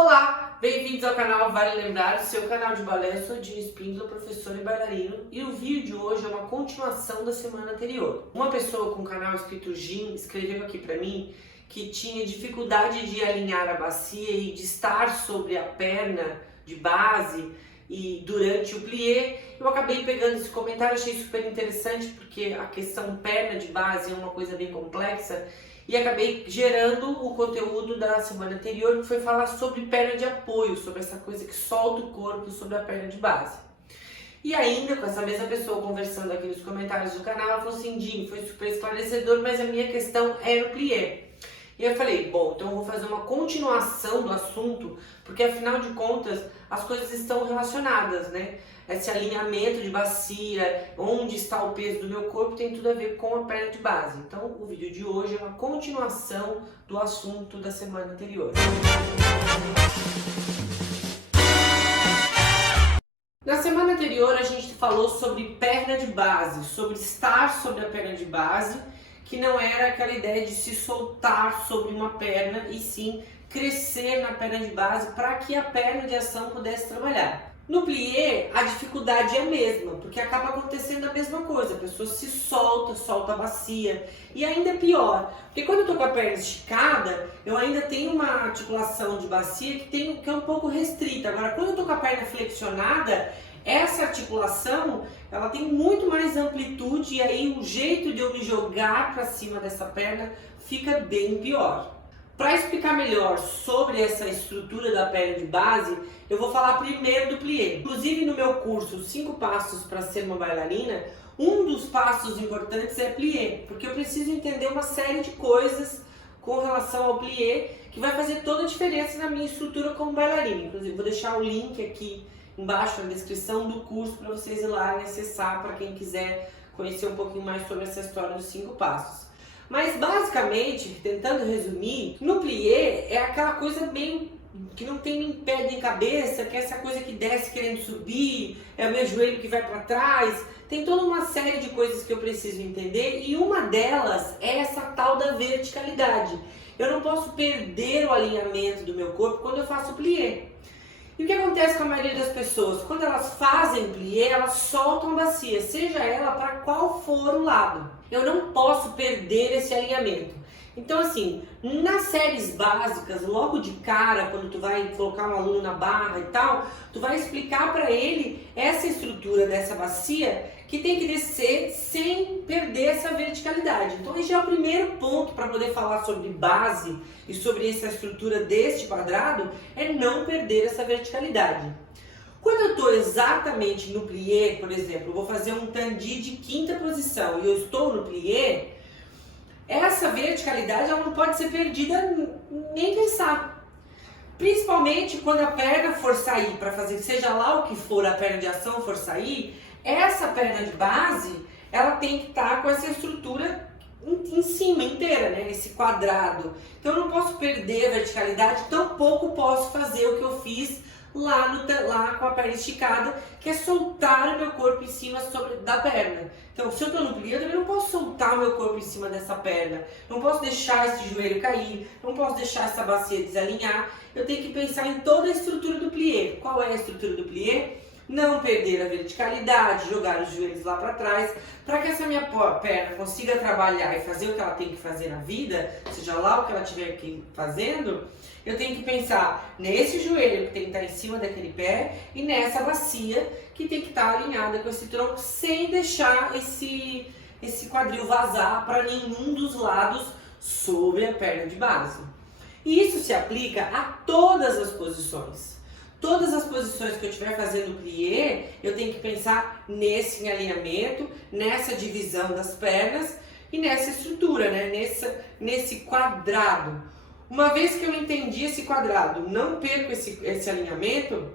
Olá, bem-vindos ao canal Vale Lembrar, seu canal de balé. Eu sou Dini Espíndola, professor e bailarino, e o vídeo de hoje é uma continuação da semana anterior. Uma pessoa com o canal escrito Gin escreveu aqui pra mim que tinha dificuldade de alinhar a bacia e de estar sobre a perna de base e durante o plié. Eu acabei pegando esse comentário, achei super interessante porque a questão perna de base é uma coisa bem complexa. E acabei gerando o conteúdo da semana anterior, que foi falar sobre perna de apoio, sobre essa coisa que solta o corpo sobre a perna de base. E ainda, com essa mesma pessoa conversando aqui nos comentários do canal, ela falou assim: Jim, foi super esclarecedor, mas a minha questão era o plié. E eu falei, bom, então eu vou fazer uma continuação do assunto, porque afinal de contas as coisas estão relacionadas, né? Esse alinhamento de bacia, onde está o peso do meu corpo, tem tudo a ver com a perna de base. Então o vídeo de hoje é uma continuação do assunto da semana anterior. Na semana anterior a gente falou sobre perna de base, sobre estar sobre a perna de base, que não era aquela ideia de se soltar sobre uma perna e sim crescer na perna de base para que a perna de ação pudesse trabalhar. No plié, a dificuldade é a mesma, porque acaba acontecendo a mesma coisa, a pessoa se solta a bacia, e ainda é pior, porque quando eu tô com a perna esticada, eu ainda tenho uma articulação de bacia que é um pouco restrita. Agora, quando eu tô com a perna flexionada, essa articulação, ela tem muito mais amplitude, e aí o jeito de eu me jogar para cima dessa perna fica bem pior. Para explicar melhor sobre essa estrutura da perna de base, eu vou falar primeiro do plié. Inclusive no meu curso 5 passos para ser uma bailarina, um dos passos importantes é plié, porque eu preciso entender uma série de coisas com relação ao plié que vai fazer toda a diferença na minha estrutura como bailarina. Inclusive vou deixar o link aqui embaixo na descrição do curso para vocês ir lá e acessar, para quem quiser conhecer um pouquinho mais sobre essa história dos 5 passos. Mas basicamente, tentando resumir, no plié é aquela coisa bem que não tem nem pé nem cabeça, que é essa coisa que desce querendo subir, é o meu joelho que vai para trás. Tem toda uma série de coisas que eu preciso entender, e uma delas é essa tal da verticalidade. Eu não posso perder o alinhamento do meu corpo quando eu faço plié. E o que acontece com a maioria das pessoas? Quando elas fazem plié, elas soltam a bacia, seja ela para qual for o lado. Eu não posso perder esse alinhamento. Então assim, nas séries básicas, logo de cara, quando tu vai colocar um aluno na barra e tal, tu vai explicar para ele essa estrutura dessa bacia que tem que descer sem perder essa verticalidade. Então esse é o primeiro ponto para poder falar sobre base e sobre essa estrutura deste quadrado, é não perder essa verticalidade. Quando eu estou exatamente no plié, por exemplo, eu vou fazer um tandi de 5ª posição e eu estou no plié, essa verticalidade ela não pode ser perdida nem pensar. Principalmente quando a perna for sair para fazer, seja lá o que for a perna de ação for sair, essa perna de base, ela tem que estar com essa estrutura em cima inteira, né? Esse quadrado. Então eu não posso perder a verticalidade, tampouco posso fazer o que eu fiz lá com a perna esticada, que é soltar o meu corpo em cima da perna. Então, se eu estou no plié, eu também não posso soltar o meu corpo em cima dessa perna. Não posso deixar esse joelho cair, não posso deixar essa bacia desalinhar. Eu tenho que pensar em toda a estrutura do plié. Qual é a estrutura do plié? Não perder a verticalidade, jogar os joelhos lá para trás, para que essa minha perna consiga trabalhar e fazer o que ela tem que fazer na vida, seja lá o que ela estiver aqui fazendo. Eu tenho que pensar nesse joelho que tem que estar em cima daquele pé e nessa bacia que tem que estar alinhada com esse tronco, sem deixar esse quadril vazar para nenhum dos lados sobre a perna de base. E isso se aplica a todas as posições. Todas as posições que eu estiver fazendo plié, eu tenho que pensar nesse alinhamento, nessa divisão das pernas e nessa estrutura, né? Nesse quadrado. Uma vez que eu entendi esse quadrado, não perco esse alinhamento,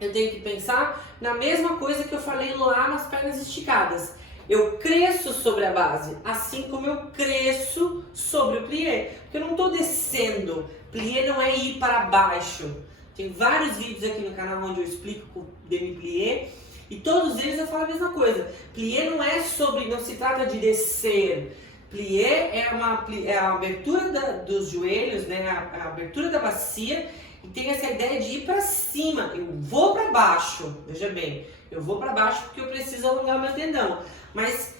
eu tenho que pensar na mesma coisa que eu falei lá nas pernas esticadas. Eu cresço sobre a base, assim como eu cresço sobre o plié. Porque eu não estou descendo. Plié não é ir para baixo. Tem vários vídeos aqui no canal onde eu explico o demi-plié e todos eles eu falo a mesma coisa. Plié não se trata de descer. Plié é a abertura dos joelhos, né? A abertura da bacia e tem essa ideia de ir para cima. Eu vou para baixo, veja bem, eu vou para baixo porque eu preciso alongar o meu tendão, mas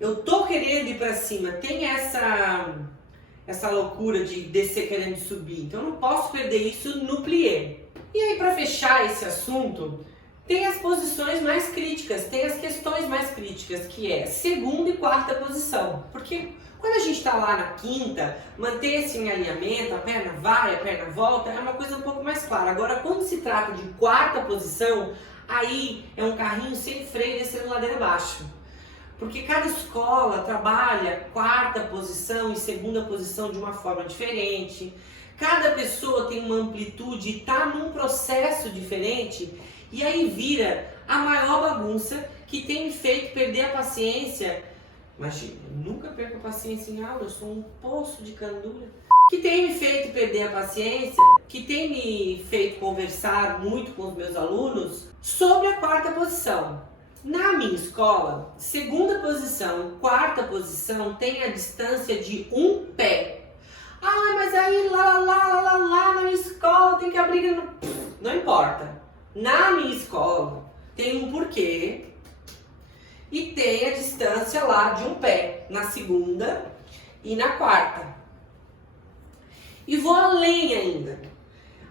eu tô querendo ir para cima. Tem essa loucura de descer querendo subir, então eu não posso perder isso no plié. E aí, para fechar esse assunto, tem as posições mais críticas, tem as questões mais críticas, que é segunda e quarta posição. Porque quando a gente está lá na quinta, manter esse alinhamento, a perna vai, a perna volta, é uma coisa um pouco mais clara. Agora, quando se trata de quarta posição, aí é um carrinho sem freio descendo ladeira abaixo. Porque cada escola trabalha quarta posição e segunda posição de uma forma diferente. Cada pessoa tem uma amplitude e está num processo diferente. E aí vira a maior bagunça que tem me feito perder a paciência. Imagina, eu nunca perco a paciência em aula, eu sou um poço de candura. Que tem me feito perder a paciência, que tem me feito conversar muito com os meus alunos sobre a quarta posição. Na minha escola, segunda posição e quarta posição tem a distância de um pé. Ah, mas aí lá na minha escola tem que abrir... Não importa. Na minha escola tem um porquê e tem a distância lá de um pé, na segunda e na quarta. E vou além ainda.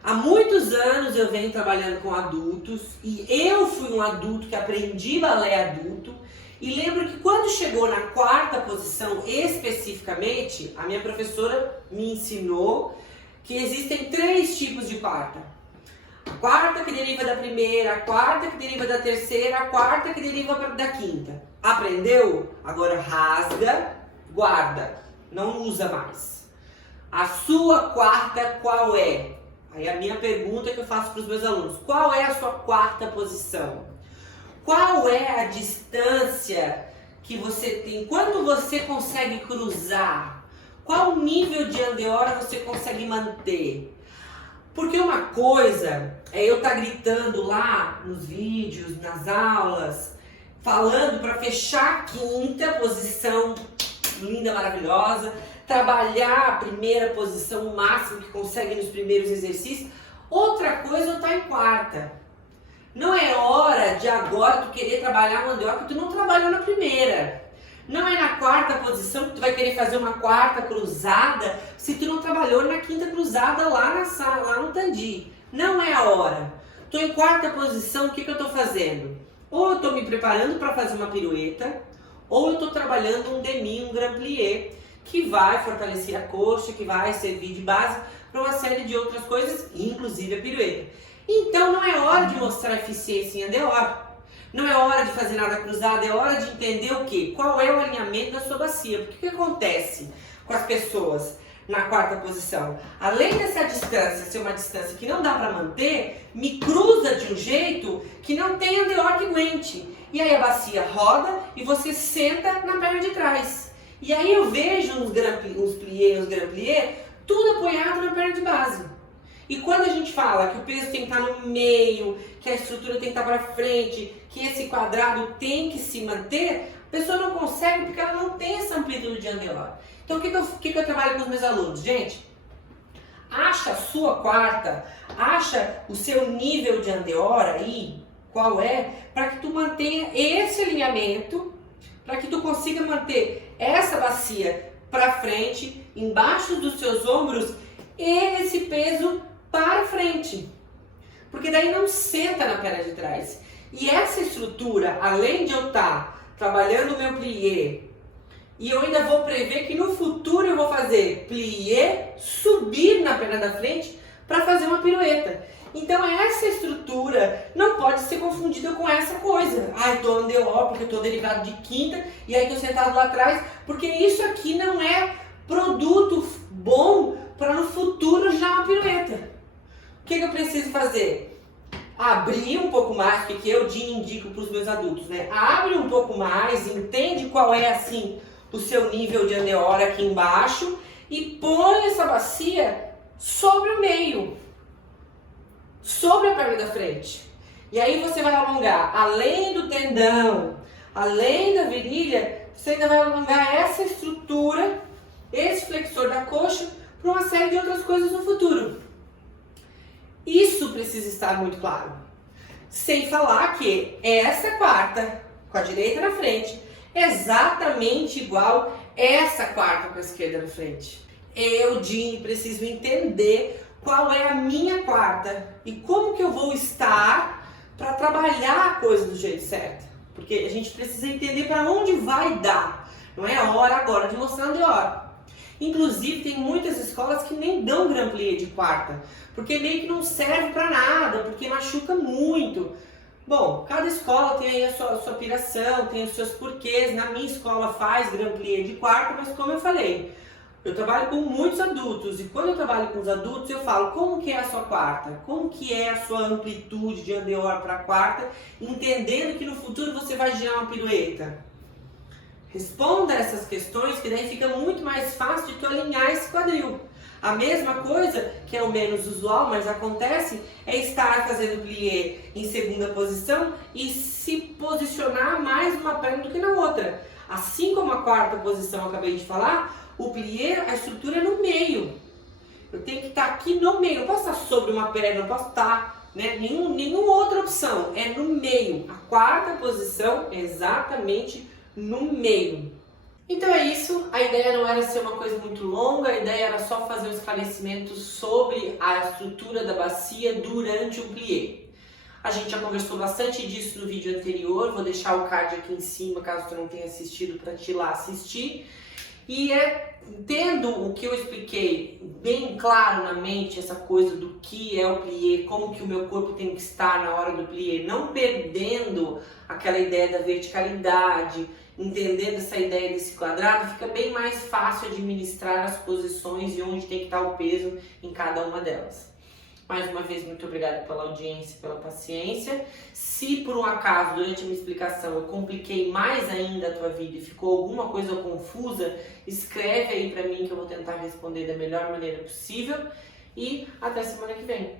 Há muitos anos eu venho trabalhando com adultos e eu fui um adulto que aprendi balé adulto. E lembro que quando chegou na quarta posição especificamente, a minha professora me ensinou que existem 3 tipos de quarta. A quarta que deriva da primeira, a quarta que deriva da terceira, a quarta que deriva da quinta. Aprendeu? Agora rasga, guarda, não usa mais. A sua quarta qual é? Aí a minha pergunta que eu faço para os meus alunos. Qual é a sua quarta posição? Qual é a distância que você tem? Quando você consegue cruzar? Qual nível de andeora você consegue manter? Porque uma coisa é eu estar gritando lá nos vídeos, nas aulas, falando para fechar a quinta posição, linda, maravilhosa, trabalhar a primeira posição o máximo que consegue nos primeiros exercícios. Outra coisa é eu estar em quarta. Não é hora de agora tu querer trabalhar uma andeora que tu não trabalhou na primeira. Não é na quarta posição que tu vai querer fazer uma quarta cruzada se tu não trabalhou na quinta cruzada lá na sala, lá no Tandi. Não é a hora. Tô em quarta posição, o que eu tô fazendo? Ou eu tô me preparando para fazer uma pirueta, ou eu tô trabalhando um demi, um grand plié, que vai fortalecer a coxa, que vai servir de base para uma série de outras coisas, inclusive a pirueta. Então não é hora de mostrar eficiência em andeora. Não é hora de fazer nada cruzado, é hora de entender o quê? Qual é o alinhamento da sua bacia. Porque o que acontece com as pessoas na quarta posição? Além dessa distância ser uma distância que não dá para manter, me cruza de um jeito que não tem andeora que aguente. E aí a bacia roda e você senta na perna de trás. E aí eu vejo uns plié, tudo apoiado na perna de base. E quando a gente fala que o peso tem que estar no meio, que a estrutura tem que estar para frente, que esse quadrado tem que se manter, a pessoa não consegue porque ela não tem essa amplitude de andeora. Então o que eu trabalho com os meus alunos? Gente, acha a sua quarta, acha o seu nível de andeora aí, qual é, para que tu mantenha esse alinhamento, para que tu consiga manter essa bacia para frente, embaixo dos seus ombros, e esse peso para frente, porque daí não senta na perna de trás. E essa estrutura, além de eu estar trabalhando o meu plié, e eu ainda vou prever que no futuro eu vou fazer plié, subir na perna da frente para fazer uma pirueta. Então essa estrutura não pode ser confundida com essa coisa. Ah, eu tô andeor porque eu tô derivado de quinta e aí tô sentado lá atrás, porque isso aqui não é produto bom para no futuro já uma pirueta. O que eu preciso fazer? Abrir um pouco mais, porque eu indico para os meus adultos, né? Abre um pouco mais, entende qual é assim o seu nível de andeora aqui embaixo e põe essa bacia sobre o meio, sobre a perna da frente. E aí você vai alongar, além do tendão, além da virilha, você ainda vai alongar essa estrutura, esse flexor da coxa, para uma série de outras coisas no futuro. isso precisa estar muito claro. Sem falar que essa quarta, com a direita na frente, é exatamente igual essa quarta com a esquerda na frente. Eu, Dini, preciso entender qual é a minha quarta e como que eu vou estar para trabalhar a coisa do jeito certo. Porque a gente precisa entender para onde vai dar. Não é a hora agora de mostrar onde é a hora. Inclusive, tem muitas escolas que nem dão grand plié de quarta, porque meio que não serve para nada, porque machuca muito. Bom, cada escola tem aí a sua piração, tem os seus porquês. Na minha escola faz grand plié de quarta, mas como eu falei, eu trabalho com muitos adultos e quando eu trabalho com os adultos eu falo como que é a sua quarta, como que é a sua amplitude de andeor para a quarta, entendendo que no futuro você vai girar uma pirueta. Responda essas questões que daí fica muito mais fácil de tu alinhar esse quadril. A mesma coisa, que é o menos usual, mas acontece, é estar fazendo plié em segunda posição e se posicionar mais numa perna do que na outra. Assim como a quarta posição eu acabei de falar, o plié, a estrutura é no meio. Eu tenho que estar aqui no meio, não posso estar sobre uma perna, não posso estar, né, nenhuma outra opção, é no meio. A quarta posição é exatamente no meio. Então é isso, a ideia não era ser uma coisa muito longa, a ideia era só fazer um esclarecimento sobre a estrutura da bacia durante o plié. A gente já conversou bastante disso no vídeo anterior, vou deixar o card aqui em cima caso tu não tenha assistido para te ir lá assistir. E tendo o que eu expliquei bem claro na mente, essa coisa do que é o plié, como que o meu corpo tem que estar na hora do plié, não perdendo aquela ideia da verticalidade, entendendo essa ideia desse quadrado, fica bem mais fácil administrar as posições e onde tem que estar o peso em cada uma delas. Mais uma vez, muito obrigada pela audiência, pela paciência. Se por um acaso, durante a minha explicação, eu compliquei mais ainda a tua vida e ficou alguma coisa confusa, escreve aí pra mim que eu vou tentar responder da melhor maneira possível. E até semana que vem.